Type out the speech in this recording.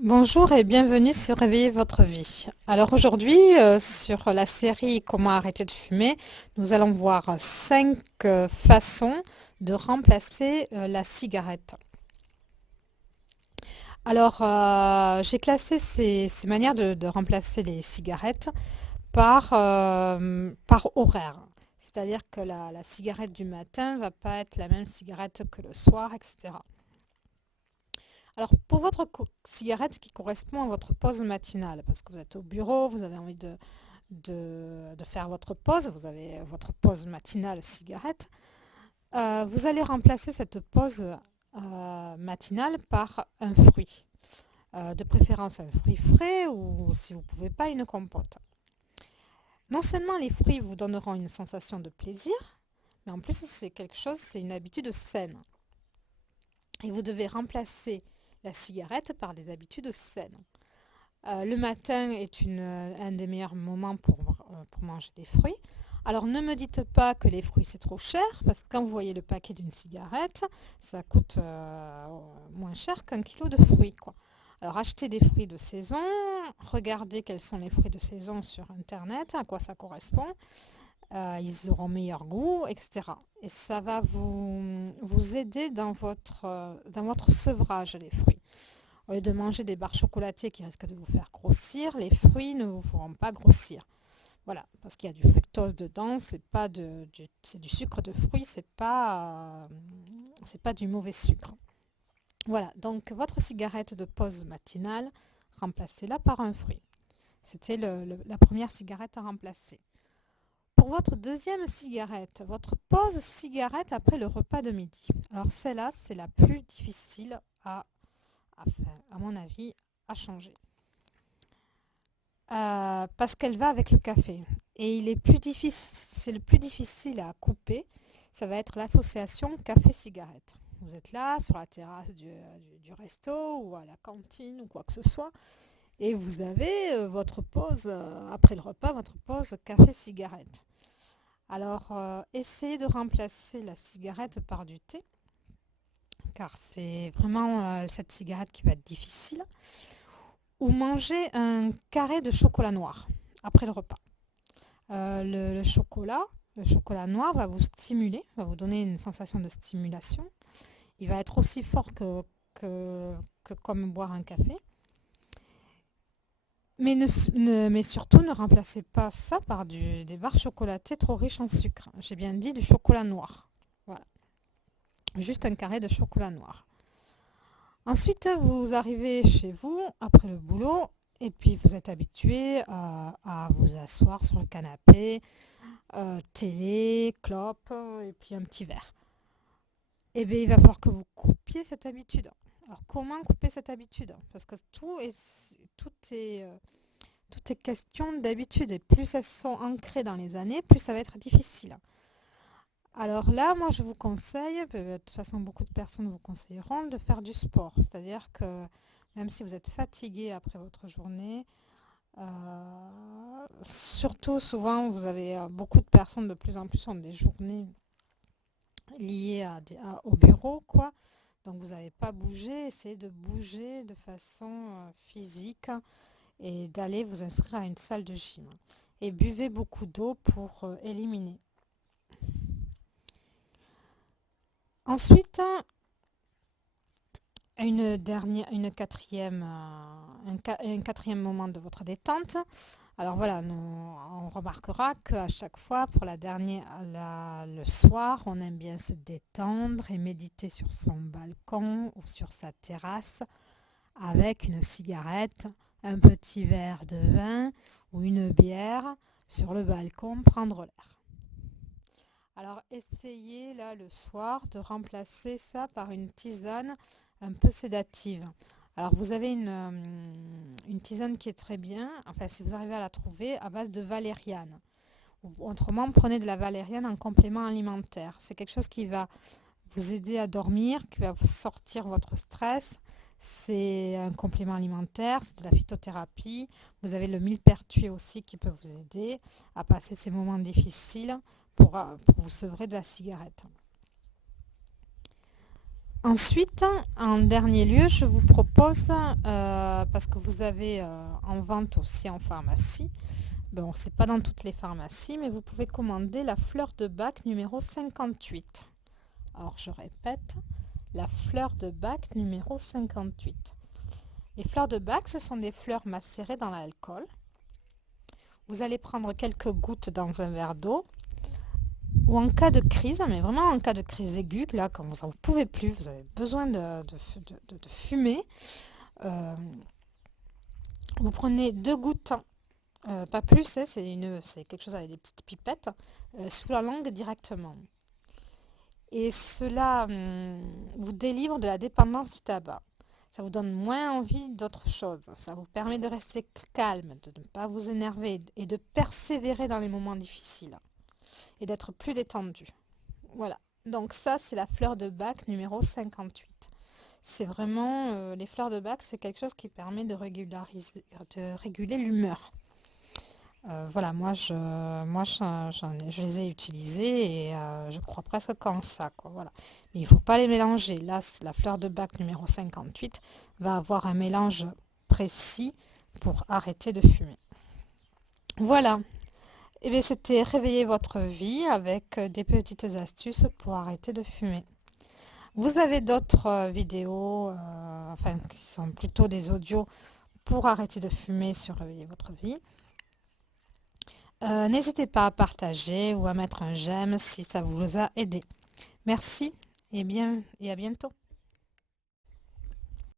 Bonjour et bienvenue sur Réveiller votre vie. Alors aujourd'hui, sur la série Comment arrêter de fumer, nous allons voir 5 façons de remplacer la cigarette. Alors, j'ai classé ces manières de remplacer les cigarettes par horaire. C'est-à-dire que la cigarette du matin ne va pas être la même cigarette que le soir, etc. Alors, pour votre cigarette qui correspond à votre pause matinale, parce que vous êtes au bureau, vous avez envie de faire votre pause, vous avez votre pause matinale cigarette, vous allez remplacer cette pause matinale par un fruit. De préférence un fruit frais ou, si vous ne pouvez pas, une compote. Non seulement les fruits vous donneront une sensation de plaisir, mais en plus c'est une habitude saine. Et vous devez remplacer la cigarette par des habitudes saines. Le matin est un des meilleurs moments pour manger des fruits. Alors ne me dites pas que les fruits c'est trop cher, parce que quand vous voyez le paquet d'une cigarette, ça coûte moins cher qu'un kilo de fruits, quoi. Alors achetez des fruits de saison, regardez quels sont les fruits de saison sur internet, à quoi ça correspond. Ils auront meilleur goût, etc. Et ça va vous aider dans votre sevrage, les fruits. Au lieu de manger des barres chocolatées qui risquent de vous faire grossir, les fruits ne vous feront pas grossir. Voilà, parce qu'il y a du fructose dedans, c'est du sucre de fruits, c'est pas du mauvais sucre. Voilà, donc votre cigarette de pause matinale, remplacez-la par un fruit. C'était la première cigarette à remplacer. Pour votre deuxième cigarette, votre pause cigarette après le repas de midi. Alors celle-là, c'est la plus difficile à mon avis, à changer. Parce qu'elle va avec le café. Et c'est le plus difficile à couper, ça va être l'association café-cigarette. Vous êtes là, sur la terrasse du resto ou à la cantine ou quoi que ce soit, et vous avez votre pause, après le repas, votre pause café-cigarette. Alors, essayez de remplacer la cigarette par du thé, car c'est vraiment cette cigarette qui va être difficile. Ou mangez un carré de chocolat noir après le repas. Le chocolat noir va vous stimuler, va vous donner une sensation de stimulation. Il va être aussi fort que comme boire un café. Mais surtout, ne remplacez pas ça par des barres chocolatées trop riches en sucre. J'ai bien dit du chocolat noir. Voilà. Juste un carré de chocolat noir. Ensuite, vous arrivez chez vous après le boulot et puis vous êtes habitué à vous asseoir sur le canapé, télé, clope et puis un petit verre. Eh bien, il va falloir que vous coupiez cette habitude. Alors, comment couper cette habitude? Parce que tout est, tout est question d'habitude et plus elles sont ancrées dans les années, plus ça va être difficile. Alors là, moi, je vous conseille, de toute façon, beaucoup de personnes vous conseilleront de faire du sport. C'est-à-dire que même si vous êtes fatigué après votre journée, surtout souvent, vous avez beaucoup de personnes de plus en plus ont des journées liées au bureau, quoi. Donc vous n'avez pas bougé, essayez de bouger de façon physique et d'aller vous inscrire à une salle de gym. Et buvez beaucoup d'eau pour éliminer. Ensuite, un quatrième moment de votre détente. Alors voilà, on remarquera qu'à chaque fois, pour le soir, on aime bien se détendre et méditer sur son balcon ou sur sa terrasse avec une cigarette, un petit verre de vin ou une bière sur le balcon, prendre l'air. Alors essayez là le soir de remplacer ça par une tisane un peu sédative. Alors vous avez une tisane qui est très bien, enfin si vous arrivez à la trouver, à base de valériane. Ou autrement, prenez de la valériane en complément alimentaire. C'est quelque chose qui va vous aider à dormir, qui va vous sortir votre stress. C'est un complément alimentaire, c'est de la phytothérapie. Vous avez le millepertuis aussi qui peut vous aider à passer ces moments difficiles pour vous sevrer de la cigarette. Ensuite, en dernier lieu, je vous propose, parce que vous avez en vente aussi en pharmacie, bon, c'est pas dans toutes les pharmacies, mais vous pouvez commander la fleur de Bach numéro 58. Alors, je répète, la fleur de Bach numéro 58. Les fleurs de Bach, ce sont des fleurs macérées dans l'alcool. Vous allez prendre quelques gouttes dans un verre d'eau, ou en cas de crise, mais vraiment en cas de crise aiguë, là, quand vous ne pouvez plus, vous avez besoin de fumer, euh, vous prenez 2 gouttes, pas plus, hein, c'est quelque chose avec des petites pipettes, sous la langue directement. Et cela vous délivre de la dépendance du tabac. Ça vous donne moins envie d'autre chose. Ça vous permet de rester calme, de ne pas vous énerver et de persévérer dans les moments difficiles et d'être plus détendu. Voilà. Donc ça, c'est la fleur de Bach numéro 58. C'est vraiment, les fleurs de Bach, c'est quelque chose qui permet de réguler l'humeur. Voilà, je les ai utilisés et je crois presque qu'en ça, quoi, voilà. Mais il ne faut pas les mélanger. Là, la fleur de Bach numéro 58 va avoir un mélange précis pour arrêter de fumer. Voilà. Et bien, c'était réveiller votre vie avec des petites astuces pour arrêter de fumer. Vous avez d'autres vidéos, enfin, qui sont plutôt des audios pour arrêter de fumer sur réveiller votre vie. N'hésitez pas à partager ou à mettre un j'aime si ça vous a aidé. Merci et à bientôt.